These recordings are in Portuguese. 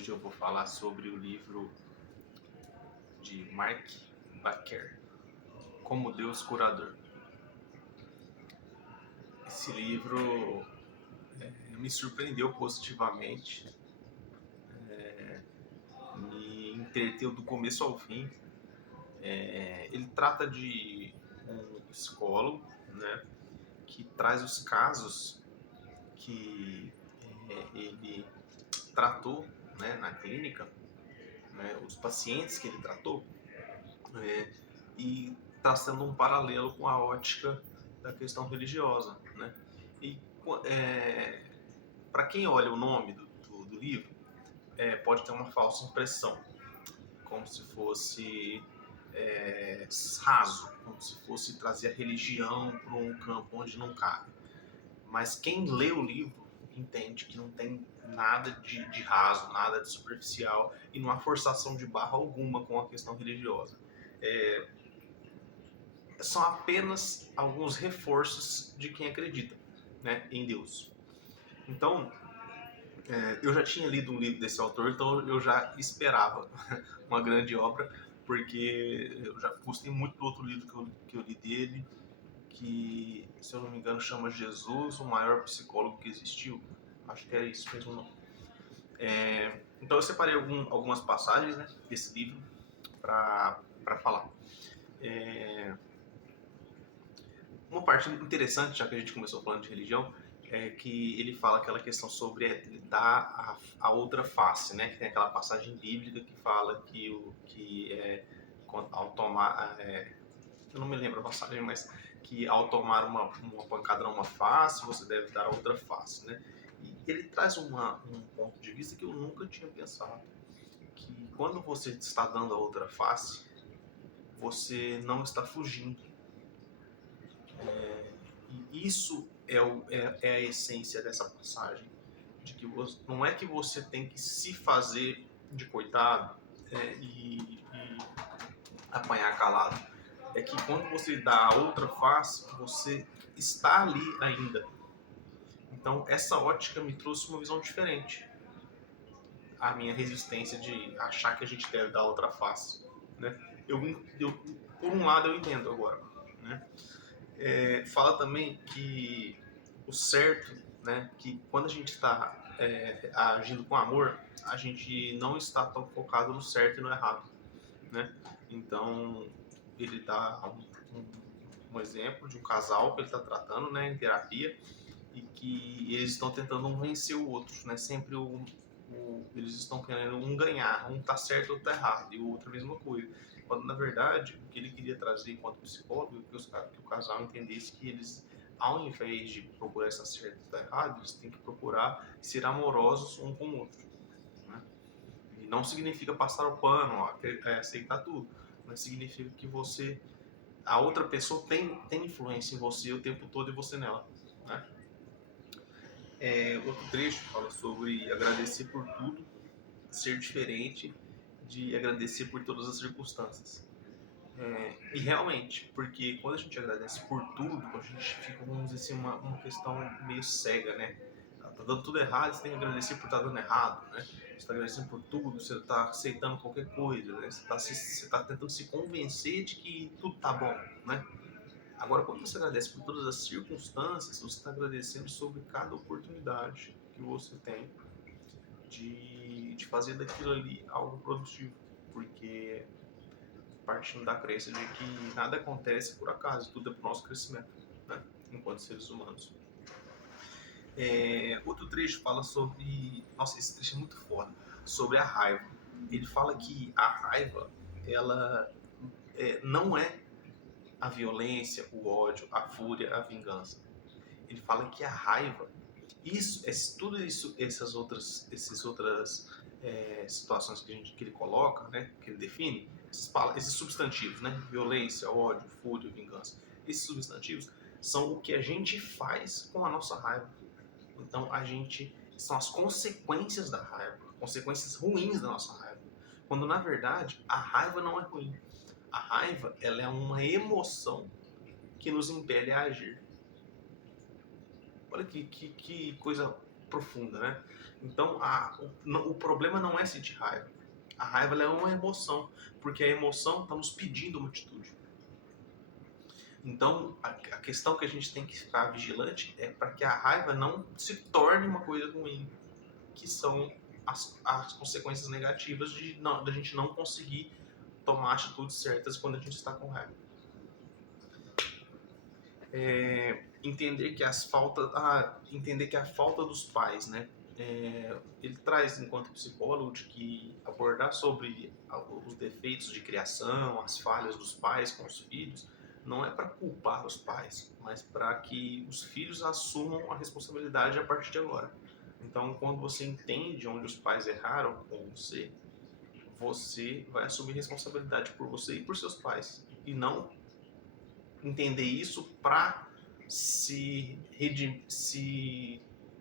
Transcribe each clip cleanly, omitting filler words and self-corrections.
Hoje eu vou falar sobre o livro de Mark Baker, Como Deus Curador. Esse livro me surpreendeu positivamente, me entreteu do começo ao fim. Ele trata de um psicólogo, né, que traz os casos que ele tratou, né, na clínica, né, os pacientes que ele tratou, e traçando um paralelo com a ótica da questão religiosa, né? E para quem olha o nome do livro, pode ter uma falsa impressão, como se fosse raso, como se fosse trazer a religião para um campo onde não cabe. Mas quem lê o livro entende que não tem nada de raso, nada de superficial e não há forçação de barra alguma com a questão religiosa. São apenas alguns reforços de quem acredita, né, em Deus. Então, eu já tinha lido um livro desse autor, então eu já esperava uma grande obra, porque eu já gostei muito do outro livro que eu li dele, que, se eu não me engano, chama Jesus, o maior psicólogo que existiu. Acho que era isso mesmo o nome. Então eu separei algumas passagens, né, desse livro para falar. Uma parte interessante, já que a gente começou falando de religião, é que ele fala aquela questão sobre dar a outra face, né? Que tem aquela passagem bíblica que fala ao tomar, eu não me lembro a passagem, mas que ao tomar uma pancada numa face, você deve dar a outra face, né? E ele traz um ponto de vista que eu nunca tinha pensado, que quando você está dando a outra face, você não está fugindo. E isso é a essência dessa passagem, de que não é que você tem que se fazer de coitado e apanhar calado. É que quando você dá a outra face, você está ali ainda. Então essa ótica me trouxe uma visão diferente. A minha resistência de achar que a gente deve dar a outra face, né? Por um lado eu entendo agora, né? Fala também que o certo, né, que quando a gente está agindo com amor, a gente não está tão focado no certo e no errado, né? Então ele dá um exemplo de um casal que ele está tratando, né, em terapia, e que eles estão tentando um vencer o outro, né? Sempre eles estão querendo um ganhar, um tá certo, outro tá errado, e o outro a mesma coisa. Quando, na verdade, o que ele queria trazer enquanto psicólogo é que o casal entendesse que eles, ao invés de procurar estar certo e estar errado, eles têm que procurar ser amorosos um com o outro, né? E não significa passar o pano, aceitar tudo, mas significa que a outra pessoa tem influência em você o tempo todo e você nela, né? Outro trecho fala sobre agradecer por tudo, ser diferente de agradecer por todas as circunstâncias. E realmente, porque quando a gente agradece por tudo, a gente fica, vamos dizer assim, uma questão meio cega, né? Tá dando tudo errado, você tem que agradecer por estar dando errado, né? Você está agradecendo por tudo, você está aceitando qualquer coisa, né? Você tá tentando se convencer de que tudo tá bom, né? Agora, quando você agradece por todas as circunstâncias, você está agradecendo sobre cada oportunidade que você tem de fazer daquilo ali algo produtivo, porque partindo da crença de que nada acontece por acaso, tudo é para o nosso crescimento, né, enquanto seres humanos. Outro trecho fala sobre, nossa, esse trecho é muito foda, sobre a raiva. Ele fala que a raiva, ela não é a violência, o ódio, a fúria, a vingança. Ele fala que a raiva, tudo isso, essas outras situações que ele coloca, né, que ele define, esses substantivos, né, violência, ódio, fúria, vingança, esses substantivos são o que a gente faz com a nossa raiva. Então são as consequências da raiva, consequências ruins da nossa raiva. Quando na verdade a raiva não é ruim. A raiva, ela é uma emoção que nos impele a agir. Olha que coisa profunda, né? Então, o problema não é sentir raiva. A raiva ela é uma emoção, porque a emoção está nos pedindo uma atitude. Então, a questão que a gente tem que ficar vigilante é para que a raiva não se torne uma coisa ruim, que são as consequências negativas da gente não conseguir tomar atitudes certas quando a gente está com raiva. Entender que entender que a falta dos pais, né? Ele traz, enquanto psicólogo, de que abordar sobre os defeitos de criação, as falhas dos pais com os filhos, não é para culpar os pais, mas para que os filhos assumam a responsabilidade a partir de agora. Então, quando você entende onde os pais erraram com você, você vai assumir responsabilidade por você e por seus pais. E não entender isso para se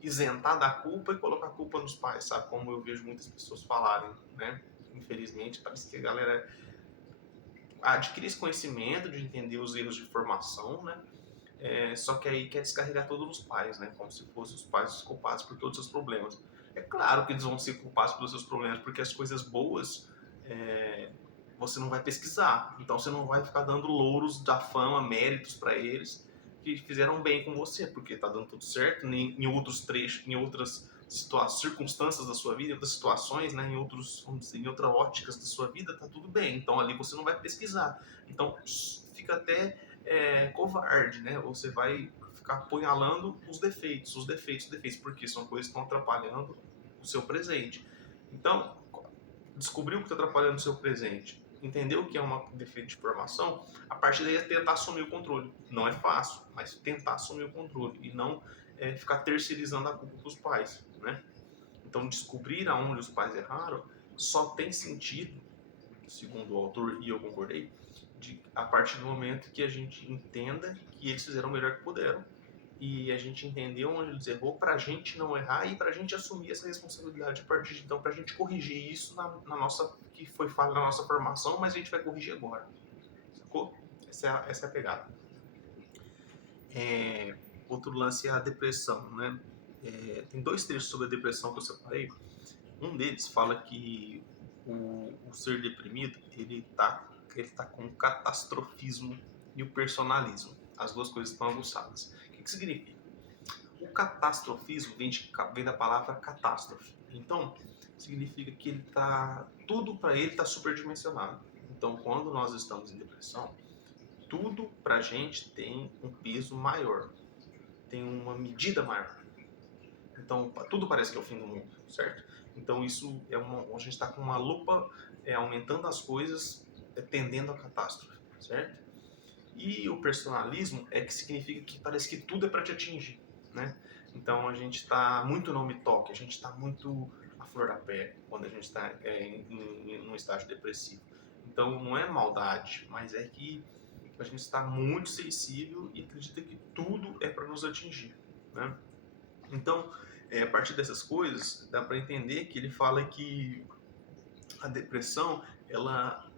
isentar da culpa e colocar a culpa nos pais, sabe? Como eu vejo muitas pessoas falarem, né? Infelizmente, parece que a galera adquire esse conhecimento de entender os erros de formação, né? Só que aí quer descarregar todos os pais, né? Como se fossem os pais os culpados por todos os seus problemas. É claro que eles vão ser culpados pelos seus problemas, porque as coisas boas você não vai pesquisar. Então você não vai ficar dando louros da fama, méritos para eles que fizeram bem com você, porque tá dando tudo certo em outros trechos, em outras circunstâncias da sua vida, em outras situações, né, vamos dizer, em outras óticas da sua vida, tá tudo bem. Então ali você não vai pesquisar. Então fica até covarde, né? Você vai ficar apunhalando os defeitos, porque são coisas que estão atrapalhando o seu presente. Então, descobriu o que está atrapalhando o seu presente, entendeu o que é um defeito de formação, a partir daí é tentar assumir o controle. Não é fácil, mas tentar assumir o controle e não ficar terceirizando a culpa para os pais, né? Então, descobrir aonde os pais erraram só tem sentido, segundo o autor, e eu concordei, a partir do momento que a gente entenda que eles fizeram o melhor que puderam e a gente entendeu onde eles errou para a gente não errar e para a gente assumir essa responsabilidade a partir de então, para a gente corrigir isso na nossa, que foi falha na nossa formação, mas a gente vai corrigir agora, sacou? Essa é a pegada. Outro lance é a depressão, né? Tem 2 trechos sobre a depressão que eu separei. Um deles fala que o ser deprimido ele tá com o catastrofismo e o personalismo. As 2 coisas estão aguçadas. O que significa? O catastrofismo vem da palavra catástrofe. Então, significa que tudo para ele está superdimensionado. Então, quando nós estamos em depressão, tudo para a gente tem um peso maior, tem uma medida maior. Então, tudo parece que é o fim do mundo, certo? Então, isso a gente está com uma lupa aumentando as coisas, tendendo à catástrofe, certo? E o personalismo que significa que parece que tudo é para te atingir, né? Então, a gente está muito no me toque, a gente está muito à flor da pele quando a gente está num estágio depressivo. Então, não é maldade, mas é que a gente está muito sensível e acredita que tudo é para nos atingir, né? Então, a partir dessas coisas, dá para entender que ele fala que a depressão, ela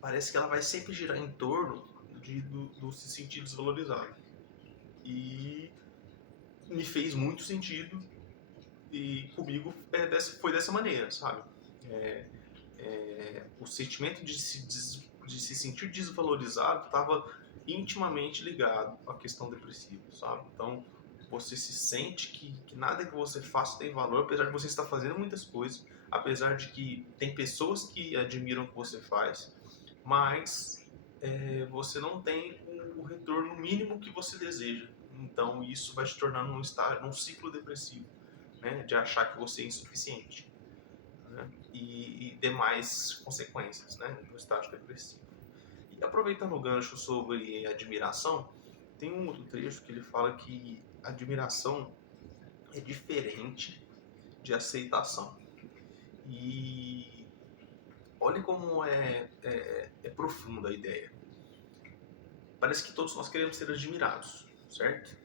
parece que ela vai sempre girar em torno do se sentir desvalorizado. E me fez muito sentido e comigo foi dessa maneira, sabe? O sentimento de se sentir desvalorizado estava intimamente ligado à questão depressiva, sabe? Então, você se sente que nada que você faça tem valor, apesar de você estar fazendo muitas coisas, apesar de que tem pessoas que admiram o que você faz, mas você não tem o retorno mínimo que você deseja. Então, isso vai te tornar num ciclo depressivo, né? De achar que você é insuficiente, né? E demais consequências, né? Do estágio depressivo. E aproveitando o gancho sobre admiração, tem um outro trecho que ele fala que admiração é diferente de aceitação. E olhe como é profunda a ideia. Parece que todos nós queremos ser admirados, certo?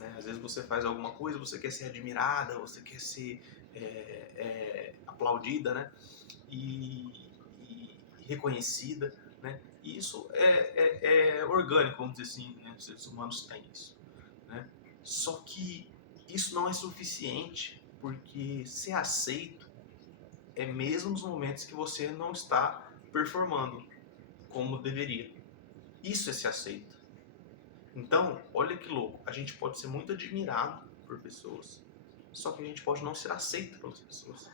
Né? Às vezes você faz alguma coisa, você quer ser admirada, você quer ser aplaudida, né? E reconhecida, né? E isso é orgânico, vamos dizer assim, né? Os seres humanos têm isso, né? Só que isso não é suficiente, porque ser aceito é mesmo nos momentos que você não está performando como deveria. Isso é ser aceito. Então, olha que louco, a gente pode ser muito admirado por pessoas, só que a gente pode não ser aceito pelas pessoas,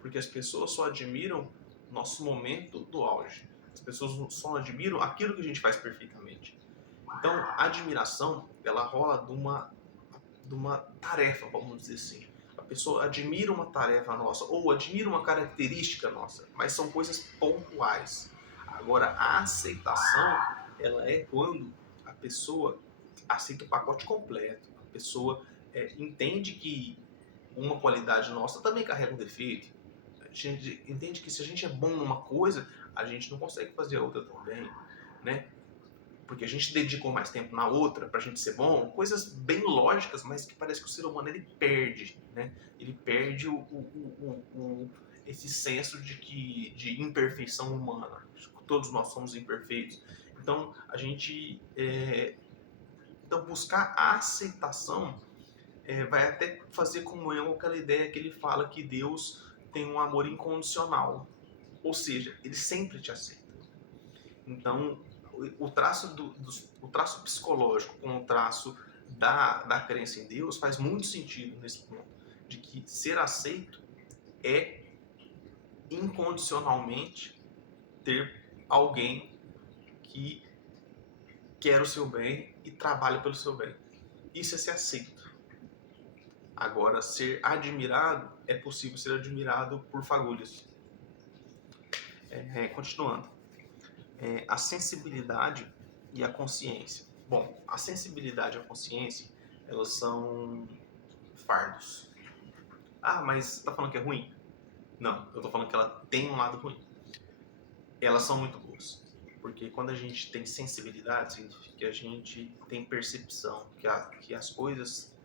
porque as pessoas só admiram nosso momento do auge. As pessoas só admiram aquilo que a gente faz perfeitamente. Então, a admiração, ela rola de uma tarefa, vamos dizer assim. A pessoa admira uma tarefa nossa ou admira uma característica nossa, mas são coisas pontuais. Agora, a aceitação, ela é quando a pessoa aceita o pacote completo. A pessoa entende que uma qualidade nossa também carrega um defeito. A gente entende que se a gente é bom numa coisa, a gente não consegue fazer a outra tão bem, né? Porque a gente dedicou mais tempo na outra pra gente ser bom, coisas bem lógicas, mas que parece que o ser humano ele perde, né? Ele perde esse senso de imperfeição humana. Todos nós somos imperfeitos. Então, a gente então buscar a aceitação vai até fazer comunhão com aquela ideia que ele fala que Deus tem um amor incondicional, ou seja, ele sempre te aceita. Então, o traço psicológico com o traço da crença em Deus faz muito sentido nesse ponto, de que ser aceito é incondicionalmente ter alguém que quer o seu bem e trabalha pelo seu bem. Isso é ser aceito. Agora, ser admirado, é possível ser admirado por fagulhas. Continuando. A sensibilidade e a consciência. Bom, a sensibilidade e a consciência, elas são fardos. Ah, mas você está falando que é ruim? Não, eu estou falando que ela tem um lado ruim. Elas são muito boas. Porque quando a gente tem sensibilidade, significa que a gente tem percepção, que as coisas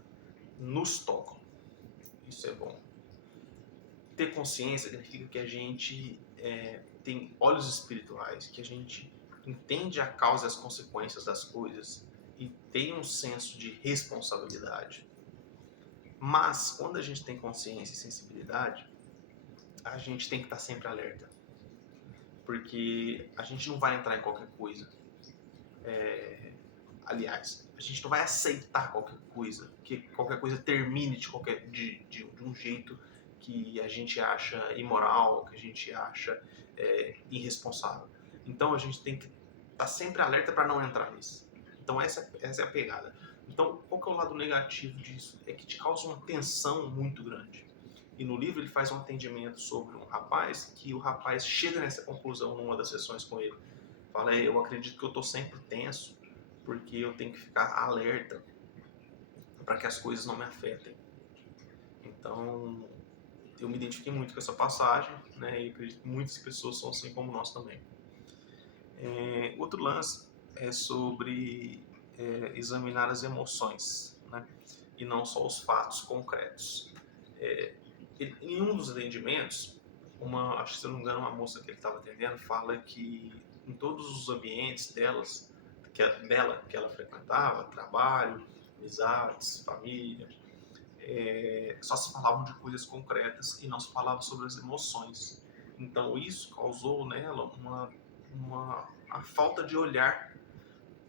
nos tocam. Isso é bom. Ter consciência significa que a gente tem olhos espirituais, que a gente entende a causa e as consequências das coisas e tem um senso de responsabilidade. Mas, quando a gente tem consciência e sensibilidade, a gente tem que estar sempre alerta. Porque a gente não vai entrar em qualquer coisa. Aliás, a gente não vai aceitar qualquer coisa, que qualquer coisa termine de um jeito que a gente acha imoral, que a gente acha irresponsável. Então a gente tem que estar sempre alerta para não entrar nisso. Então essa é a pegada. Então, qual que é o lado negativo disso? É que te causa uma tensão muito grande. E no livro ele faz um atendimento sobre um rapaz, que o rapaz chega nessa conclusão numa das sessões com ele. Fala, eu acredito que eu estou sempre tenso, porque eu tenho que ficar alerta para que as coisas não me afetem. Então, eu me identifiquei muito com essa passagem, né? E acredito que muitas pessoas são assim como nós também. Outro lance é sobre examinar as emoções, né? E não só os fatos concretos. Em um dos atendimentos, acho que se eu não me engano, uma moça que ele estava atendendo fala que em todos os ambientes que ela frequentava, trabalho, amizades, família, só se falavam de coisas concretas e não se falava sobre as emoções. Então isso causou nela a falta de olhar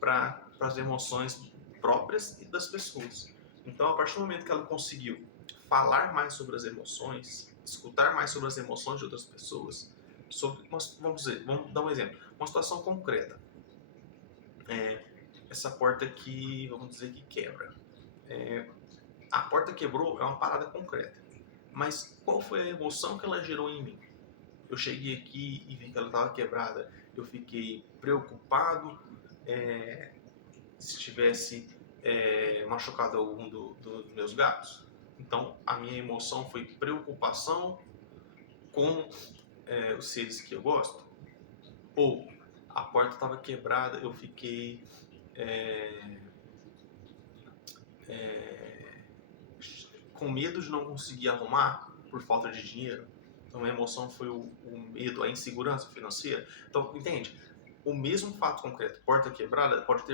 para as emoções próprias e das pessoas. Então, a partir do momento que ela conseguiu falar mais sobre as emoções, escutar mais sobre as emoções de outras pessoas, vamos dar um exemplo, uma situação concreta. Essa porta aqui, vamos dizer que quebra. A porta quebrou, é uma parada concreta. Mas qual foi a emoção que ela gerou em mim? Eu cheguei aqui e vi que ela estava quebrada. Eu fiquei preocupado se tivesse machucado algum dos meus gatos. Então, a minha emoção foi preocupação com os seres que eu gosto. Ou a porta estava quebrada, eu fiquei com medo de não conseguir arrumar por falta de dinheiro. Então, a emoção foi o medo, a insegurança financeira. Então, entende? O mesmo fato concreto, porta quebrada, pode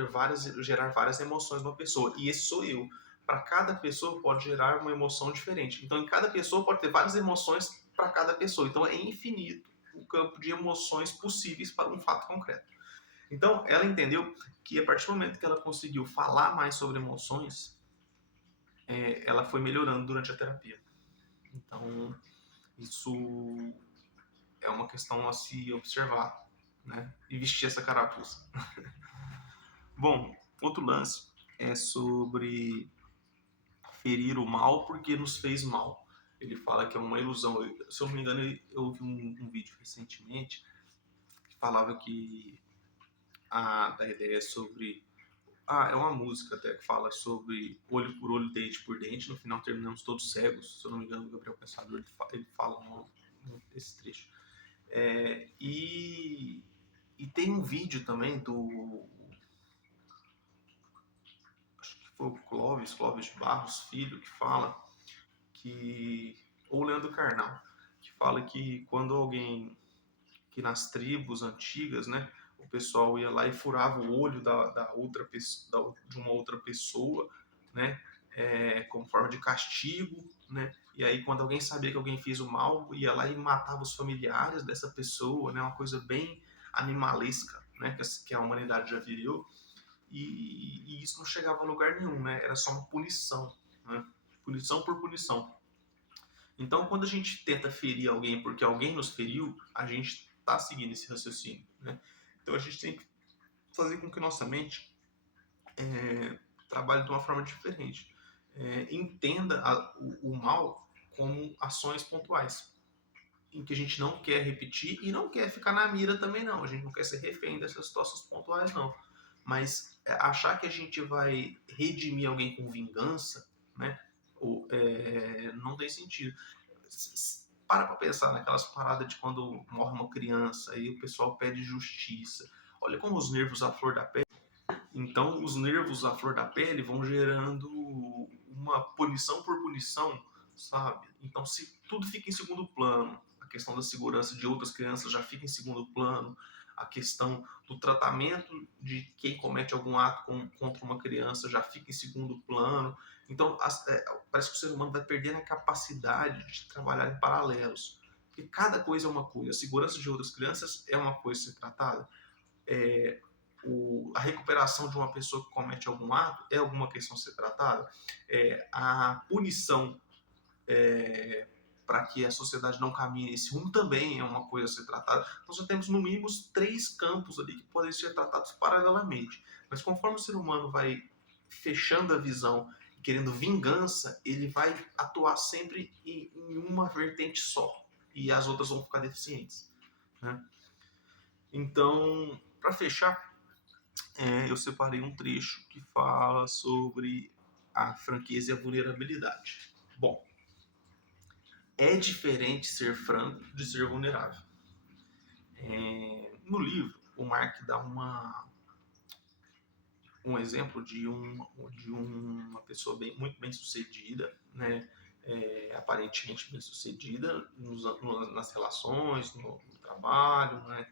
gerar várias emoções numa pessoa. E esse sou eu. para cada pessoa pode gerar uma emoção diferente. Então, em cada pessoa pode ter várias emoções para cada pessoa. Então, é infinito o campo de emoções possíveis para um fato concreto. Então, ela entendeu que a partir do momento que ela conseguiu falar mais sobre emoções, ela foi melhorando durante a terapia. Então, isso é uma questão a se observar, né? E vestir essa carapuça. Bom, outro lance é sobre ferir o mal porque nos fez mal. Ele fala que é uma ilusão. Se eu não me engano, eu ouvi um vídeo recentemente que falava que a ideia sobre... é uma música até que fala sobre olho por olho, dente por dente. No final terminamos todos cegos. Se eu não me engano, o Gabriel Pensador ele fala esse trecho. E tem um vídeo também do... acho que foi o Clóvis Barros Filho, que fala que... ou Leandro Carnal, que fala que quando alguém... que nas tribos antigas, né, o pessoal ia lá e furava o olho de uma outra pessoa, né, como forma de castigo, né, e aí quando alguém sabia que alguém fez o mal, ia lá e matava os familiares dessa pessoa, né, uma coisa bem animalesca, né, que a humanidade já viveu, e isso não chegava a lugar nenhum, né, era só uma punição, né, punição por punição. Então, quando a gente tenta ferir alguém porque alguém nos feriu, a gente está seguindo esse raciocínio, né? Então, a gente tem que fazer com que nossa mente trabalhe de uma forma diferente. Entenda o mal como ações pontuais, em que a gente não quer repetir e não quer ficar na mira também não. A gente não quer ser refém dessas situações pontuais não. Mas achar que a gente vai redimir alguém com vingança, né? Não tem sentido. Para pensar naquelas paradas de quando morre uma criança e o pessoal pede justiça. Olha como os nervos à flor da pele. Então, os nervos à flor da pele vão gerando uma punição por punição, sabe? Então, se tudo fica em segundo plano, a questão da segurança de outras crianças já fica em segundo plano, a questão do tratamento de quem comete algum ato contra uma criança já fica em segundo plano. Então, parece que o ser humano vai perdendo a capacidade de trabalhar em paralelos. Porque cada coisa é uma coisa. A segurança de outras crianças é uma coisa a ser tratada. A recuperação de uma pessoa que comete algum ato é alguma questão a ser tratada. A punição para que a sociedade não caminhe nesse rumo também é uma coisa a ser tratada. Nós já temos no mínimo 3 campos ali que podem ser tratados paralelamente. Mas conforme o ser humano vai fechando a visão, querendo vingança, ele vai atuar sempre em uma vertente só. E as outras vão ficar deficientes, né? Então, para fechar, eu separei um trecho que fala sobre a franqueza e a vulnerabilidade. Bom, é diferente ser franco de ser vulnerável. No livro, o Mark dá um exemplo de uma pessoa muito bem sucedida, né? Aparentemente bem sucedida nas relações, no trabalho, né?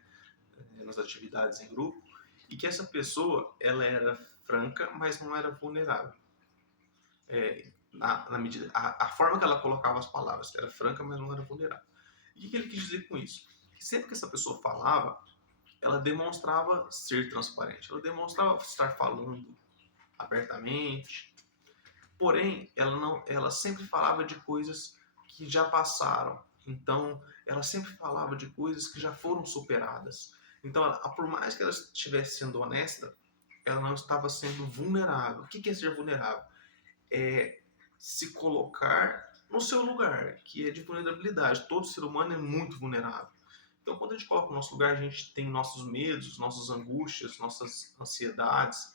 Nas atividades em grupo, e que essa pessoa ela era franca, mas não era vulnerável. Na medida, a forma que ela colocava as palavras, era franca, mas não era vulnerável. E o que ele quis dizer com isso? Que sempre que essa pessoa falava, ela demonstrava ser transparente, ela demonstrava estar falando abertamente, porém, ela sempre falava de coisas que já passaram. Então, ela sempre falava de coisas que já foram superadas. Então, por mais que ela estivesse sendo honesta, ela não estava sendo vulnerável. O que é ser vulnerável? É se colocar no seu lugar, que é de vulnerabilidade. Todo ser humano é muito vulnerável. Então, quando a gente coloca no nosso lugar, a gente tem nossos medos, nossas angústias, nossas ansiedades.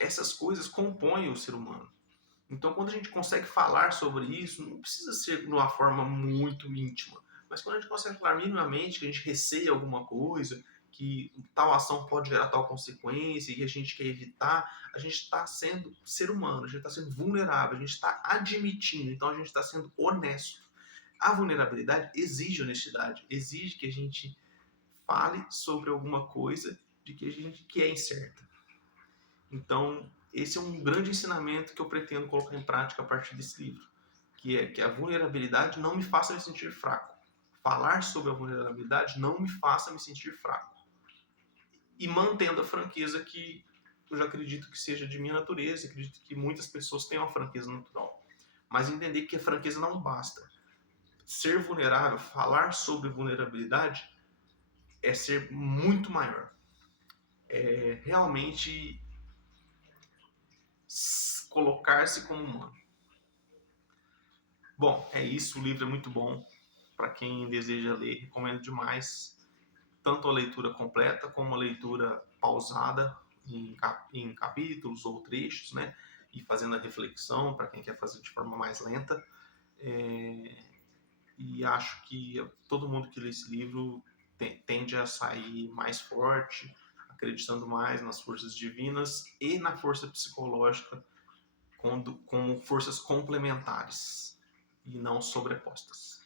Essas coisas compõem o ser humano. Então, quando a gente consegue falar sobre isso, não precisa ser de uma forma muito íntima, mas quando a gente consegue falar minimamente que a gente receia alguma coisa, que tal ação pode gerar tal consequência e que a gente quer evitar, a gente está sendo ser humano, a gente está sendo vulnerável, a gente está admitindo, então a gente está sendo honesto. A vulnerabilidade exige honestidade, exige que a gente fale sobre alguma coisa de que a gente que é incerta. Então, esse é um grande ensinamento que eu pretendo colocar em prática a partir desse livro, que é que a vulnerabilidade não me faça me sentir fraco. Falar sobre a vulnerabilidade não me faça me sentir fraco. E mantendo a franqueza que eu já acredito que seja de minha natureza, acredito que muitas pessoas têm uma franqueza natural. Mas entender que a franqueza não basta. Ser vulnerável, falar sobre vulnerabilidade, é ser muito maior. É realmente colocar-se como humano. Bom, é isso. O livro é muito bom. Para quem deseja ler, recomendo demais. Tanto a leitura completa como a leitura pausada em capítulos ou trechos, né? E fazendo a reflexão para quem quer fazer de forma mais lenta. E acho que todo mundo que lê esse livro tende a sair mais forte, acreditando mais nas forças divinas e na força psicológica como forças complementares e não sobrepostas.